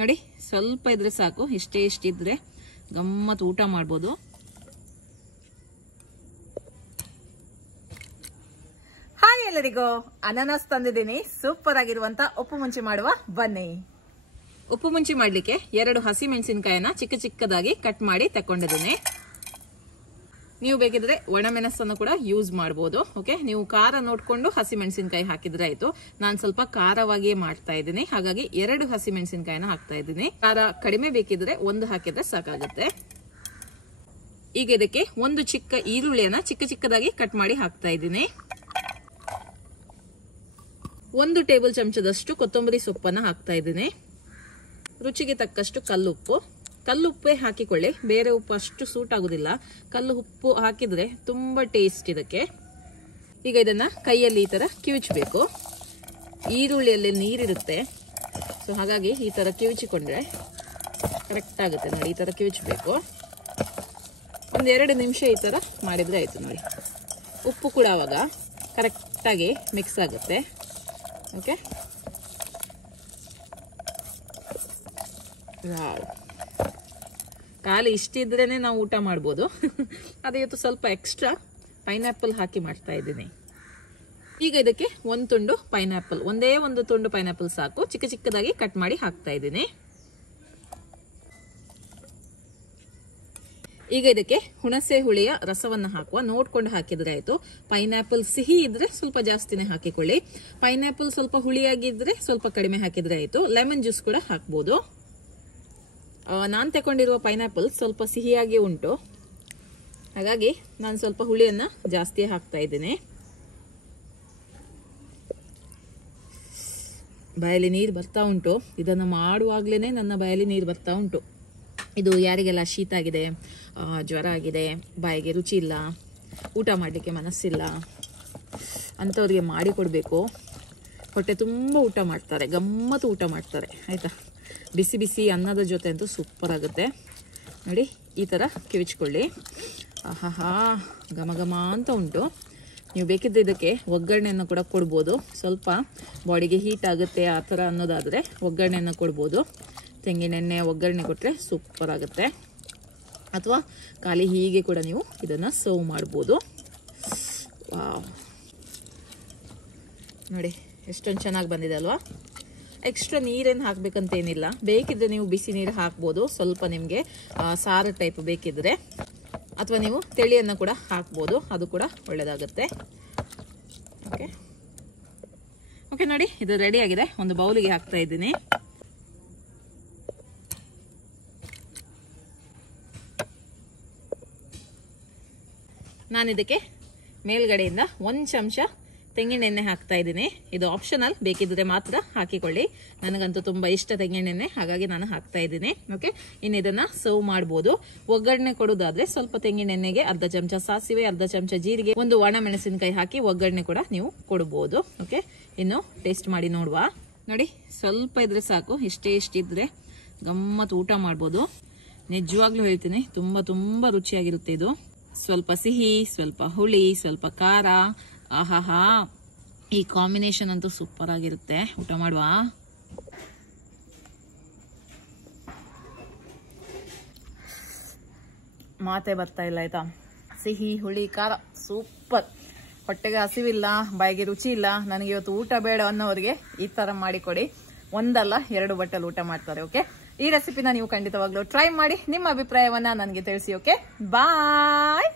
ನೋಡಿ, ಸ್ವಲ್ಪ ಇದ್ರೆ ಸಾಕು. ಇಷ್ಟಿದ್ರೆ ಗಮ್ಮತ್ ಊಟ ಮಾಡ್ಬೋದು. ಹಾಯ್ ಎಲ್ಲರಿಗೂ, ಅನಾನಸ್ ತಂದಿದ್ದೀನಿ. ಸೂಪರ್ ಆಗಿರುವಂತ ಉಪ್ಪು ಮುಂಚಿ ಮಾಡುವ, ಬನ್ನಿ. ಉಪ್ಪು ಮುಂಚಿ ಮಾಡ್ಲಿಕ್ಕೆ 2 ಹಸಿ ಮೆಣಸಿನಕಾಯಿನ ಚಿಕ್ಕ ಚಿಕ್ಕದಾಗಿ ಕಟ್ ಮಾಡಿ ತಕೊಂಡಿದ್ದೀನಿ. ನೀವು ಬೇಕಿದ್ರೆ ಒಣಮೆಣಸನ್ನು ಕೂಡ ಯೂಸ್ ಮಾಡಬಹುದು. ಓಕೆ, ನೀವು ಖಾರ ನೋಡ್ಕೊಂಡು ಹಸಿ ಮೆಣಸಿನಕಾಯಿ ಹಾಕಿದ್ರೆ ಆಯ್ತು. ನಾನು ಸ್ವಲ್ಪ ಖಾರವಾಗಿಯೇ ಮಾಡ್ತಾ ಇದ್ದೀನಿ, ಹಾಗಾಗಿ 2 ಹಸಿ ಮೆಣಸಿನಕಾಯಿನ ಹಾಕ್ತಾ ಇದ್ದೀನಿ. ಖಾರ ಕಡಿಮೆ ಬೇಕಿದ್ರೆ 1 ಹಾಕಿದ್ರೆ ಸಾಕಾಗುತ್ತೆ. ಈಗ ಇದಕ್ಕೆ 1 ಚಿಕ್ಕ ಈರುಳ್ಳಿಯನ್ನ ಚಿಕ್ಕ ಚಿಕ್ಕದಾಗಿ ಕಟ್ ಮಾಡಿ ಹಾಕ್ತಾ ಇದ್ದೀನಿ. 1 ಟೇಬಲ್ ಚಮಚದಷ್ಟು ಕೊತ್ತಂಬರಿ ಸೊಪ್ಪನ್ನ ಹಾಕ್ತಾ ಇದ್ದೀನಿ. ರುಚಿಗೆ ತಕ್ಕಷ್ಟು ಕಲ್ಲುಪ್ಪೇ ಹಾಕಿಕೊಳ್ಳಿ, ಬೇರೆ ಉಪ್ಪು ಅಷ್ಟು ಸೂಟ್ ಆಗುದಿಲ್ಲ. ಕಲ್ಲು ಉಪ್ಪು ಹಾಕಿದ್ರೆ ತುಂಬಾ ಟೇಸ್ಟ್ ಇದಕ್ಕೆ. ಈಗ ಇದನ್ನ ಕೈಯಲ್ಲಿ ಈ ತರ ಕಿವುಚಬೇಕು. ಈರುಳ್ಳಿಯಲ್ಲಿ ನೀರಿರುತ್ತೆ, ಸೊ ಹಾಗಾಗಿ ಈ ತರ ಕಿವುಚಿಕೊಂಡ್ರೆ ಕರೆಕ್ಟ್ ಆಗುತ್ತೆ. ನೋಡಿ, ಈ ತರ ಕಿವುಚಬೇಕು. 1-2 ನಿಮಿಷ ಈ ತರ ಮಾಡಿದ್ರೆ ಆಯ್ತು. ನೋಡಿ, ಉಪ್ಪು ಕೂಡ ಅವಾಗ ಕರೆಕ್ಟ್ ಆಗಿ ಮಿಕ್ಸ್ ಆಗುತ್ತೆ. ಓಕೆ, ಖಾಲಿ ಇಷ್ಟಿದ್ರೇನೆ ನಾವು ಊಟ ಮಾಡ್ಬೋದು. ಅದೇ ಇವತ್ತು ಸ್ವಲ್ಪ ಎಕ್ಸ್ಟ್ರಾ ಪೈನಾಪಲ್ ಹಾಕಿ ಮಾಡ್ತಾ ಇದ್ದೀನಿ. ಈಗ ಇದಕ್ಕೆ 1 ತುಂಡು ಪೈನಾಪಲ್, ಒಂದೇ 1 ತುಂಡು ಪೈನಾಪಲ್ ಸಾಕು, ಚಿಕ್ಕ ಚಿಕ್ಕದಾಗಿ ಕಟ್ ಮಾಡಿ ಹಾಕ್ತಾ ಇದ್ದೀನಿ. ಈಗ ಇದಕ್ಕೆ ಹುಣಸೆ ಹುಳಿಯ ರಸವನ್ನ ಹಾಕುವ, ನೋಡ್ಕೊಂಡು ಹಾಕಿದ್ರೆ ಆಯ್ತು. ಪೈನಾಪಲ್ ಸಿಹಿ ಇದ್ರೆ ಸ್ವಲ್ಪ ಜಾಸ್ತಿನೇ ಹಾಕಿಕೊಳ್ಳಿ, ಪೈನಾಪಲ್ ಸ್ವಲ್ಪ ಹುಳಿಯಾಗಿದ್ರೆ ಸ್ವಲ್ಪ ಕಡಿಮೆ ಹಾಕಿದ್ರೆ ಆಯ್ತು. ಲೆಮನ್ ಜ್ಯೂಸ್ ಕೂಡ ಹಾಕ್ಬೋದು. ನಾನು ತಗೊಂಡಿರುವ ಪೈನಾಪಲ್ ಸ್ವಲ್ಪ ಸಿಹಿಯಾಗಿ ಉಂಟು, ಹಾಗಾಗಿ ನಾನು ಸ್ವಲ್ಪ ಹುಳಿಯನ್ನ ಜಾಸ್ತಿ ಹಾಕ್ತಾ ಇದ್ದೀನಿ. ಬಾಯಲ್ಲಿ ನೀರು ಬರ್ತಾ ಉಂಟು. ಇದನ್ನು ಮಾಡುವಾಗ್ಲೇನೆ ನನ್ನ ಬಾಯಲ್ಲಿ ನೀರು ಬರ್ತಾ ಉಂಟು. ಇದು ಯಾರಿಗೆಲ್ಲ ಶೀತ ಆಗಿದೆ, ಜ್ವರ ಆಗಿದೆ, ಬಾಯಿಗೆ ರುಚಿ ಇಲ್ಲ, ಊಟ ಮಾಡಲಿಕ್ಕೆ ಮನಸ್ಸಿಲ್ಲ ಅಂಥವ್ರಿಗೆ ಮಾಡಿಕೊಡ್ಬೇಕು. ಹೊಟ್ಟೆ ತುಂಬ ಊಟ ಮಾಡ್ತಾರೆ, ಗಮ್ಮತ್ತು ಊಟ ಮಾಡ್ತಾರೆ ಆಯ್ತಾ. ಬಿಸಿ ಬಿಸಿ ಅನ್ನದ ಜೊತೆ ಅಂತೂ ಸೂಪರ್ ಆಗುತ್ತೆ. ನೋಡಿ, ಈ ಥರ ಕಿವಿಚ್ಕೊಳ್ಳಿ. ಆಹಾ, ಘಮ ಘಮ ಅಂತ ಉಂಟು. ನೀವು ಬೇಕಿದ್ರೆ ಇದಕ್ಕೆ ಒಗ್ಗರಣೆಯನ್ನು ಕೂಡ ಕೊಡ್ಬೋದು. ಸ್ವಲ್ಪ ಬಾಡಿಗೆ ಹೀಟ್ ಆಗುತ್ತೆ ಆ ಥರ ಅನ್ನೋದಾದರೆ ಒಗ್ಗರಣೆಯನ್ನು ಕೊಡ್ಬೋದು. ತೆಂಗಿನೆಣ್ಣೆ ಒಗ್ಗರಣೆ ಕೊಟ್ಟರೆ ಸೂಪರ್ ಆಗುತ್ತೆ. ಅಥವಾ ಖಾಲಿ ಹೀಗೆ ಕೂಡ ನೀವು ಇದನ್ನು ಸರ್ವ್ ಮಾಡ್ಬೋದು. ನೋಡಿ, ಎಷ್ಟೊಂದು ಚೆನ್ನಾಗಿ ಬಂದಿದೆ ಅಲ್ವಾ. ಎಕ್ಸ್ಟ್ರಾ ನೀರೇನು ಹಾಕ್ಬೇಕಂತ ಏನಿಲ್ಲ, ಬೇಕಿದ್ರೆ ನೀವು ಬಿಸಿ ನೀರು ಹಾಕ್ಬೋದು. ಸ್ವಲ್ಪ ನಿಮಗೆ ಸಾರು ಟೈಪ್ ಬೇಕಿದ್ರೆ, ಅಥವಾ ನೀವು ತಿಳಿಯನ್ನು ಕೂಡ ಹಾಕ್ಬೋದು, ಅದು ಕೂಡ ಒಳ್ಳೆಯದಾಗುತ್ತೆ. ಓಕೆ ಓಕೆ ನೋಡಿ, ಇದು ರೆಡಿ ಆಗಿದೆ. ಒಂದು ಬೌಲಿಗೆ ಹಾಕ್ತಾ ಇದ್ದೀನಿ. ನಾನು ಇದಕ್ಕೆ ಮೇಲ್ಗಡೆಯಿಂದ 1 ಚಮಚ ತೆಂಗಿನೆಣ್ಣೆ ಹಾಕ್ತಾ ಇದ್ದೀನಿ. ಇದು ಆಪ್ಷನಲ್, ಬೇಕಿದ್ರೆ ಮಾತ್ರ ಹಾಕಿಕೊಳ್ಳಿ. ನನಗಂತೂ ತುಂಬಾ ಇಷ್ಟ ತೆಂಗಿನೆಣ್ಣೆ, ಹಾಗಾಗಿ ನಾನು ಹಾಕ್ತಾ ಇದ್ದೀನಿ. ಓಕೆ, ಇನ್ನು ಇದನ್ನ ಸರ್ವ್ ಮಾಡ್ಬೋದು. ಒಗ್ಗರಣೆ ಕೊಡೋದಾದ್ರೆ ಸ್ವಲ್ಪ ತೆಂಗಿನೆಣ್ಣೆಗೆ ಅರ್ಧ ಚಮಚ ಸಾಸಿವೆ, ಅರ್ಧ ಚಮಚ ಜೀರಿಗೆ, 1 ಒಣ ಮೆಣಸಿನಕಾಯಿ ಹಾಕಿ ಒಗ್ಗರಣೆ ಕೂಡ ನೀವು ಕೊಡಬಹುದು. ಓಕೆ, ಇನ್ನು ಟೇಸ್ಟ್ ಮಾಡಿ ನೋಡುವ. ನೋಡಿ, ಸ್ವಲ್ಪ ಇದ್ರೆ ಸಾಕು. ಇಷ್ಟಿದ್ರೆ ಗಮ್ಮತ್ ಊಟ ಮಾಡ್ಬೋದು. ನಿಜವಾಗ್ಲೂ ಹೇಳ್ತೀನಿ, ತುಂಬಾ ರುಚಿಯಾಗಿರುತ್ತೆ ಇದು. ಸ್ವಲ್ಪ ಸಿಹಿ, ಸ್ವಲ್ಪ ಹುಳಿ, ಸ್ವಲ್ಪ ಖಾರ. ಆಹಾಹಾ, ಈ ಕಾಂಬಿನೇಷನ್ ಅಂತೂ ಸೂಪರ್ ಆಗಿರುತ್ತೆ. ಊಟ ಮಾಡುವ. ಮಾತೆ ಬರ್ತಾ ಇಲ್ಲ ಆಯ್ತಾ. ಸಿಹಿ, ಹುಳಿ, ಖಾರ ಸೂಪರ್. ಹೊಟ್ಟೆಗೆ ಹಸಿವಿಲ್ಲ, ಬಾಯಿಗೆ ರುಚಿ ಇಲ್ಲ, ನನಗೆ ಇವತ್ತು ಊಟ ಬೇಡ ಅನ್ನೋರಿಗೆ ಈ ತರ ಮಾಡಿಕೊಡಿ. 1 ಅಲ್ಲ 2 ಬಟ್ಟಲು ಊಟ ಮಾಡ್ತಾರೆ. ಓಕೆ, ಈ ರೆಸಿಪಿನ ನೀವು ಖಂಡಿತವಾಗ್ಲೂ ಟ್ರೈ ಮಾಡಿ. ನಿಮ್ಮ ಅಭಿಪ್ರಾಯವನ್ನ ನನಗೆ ತಿಳಿಸಿ. ಓಕೆ, ಬಾಯ್.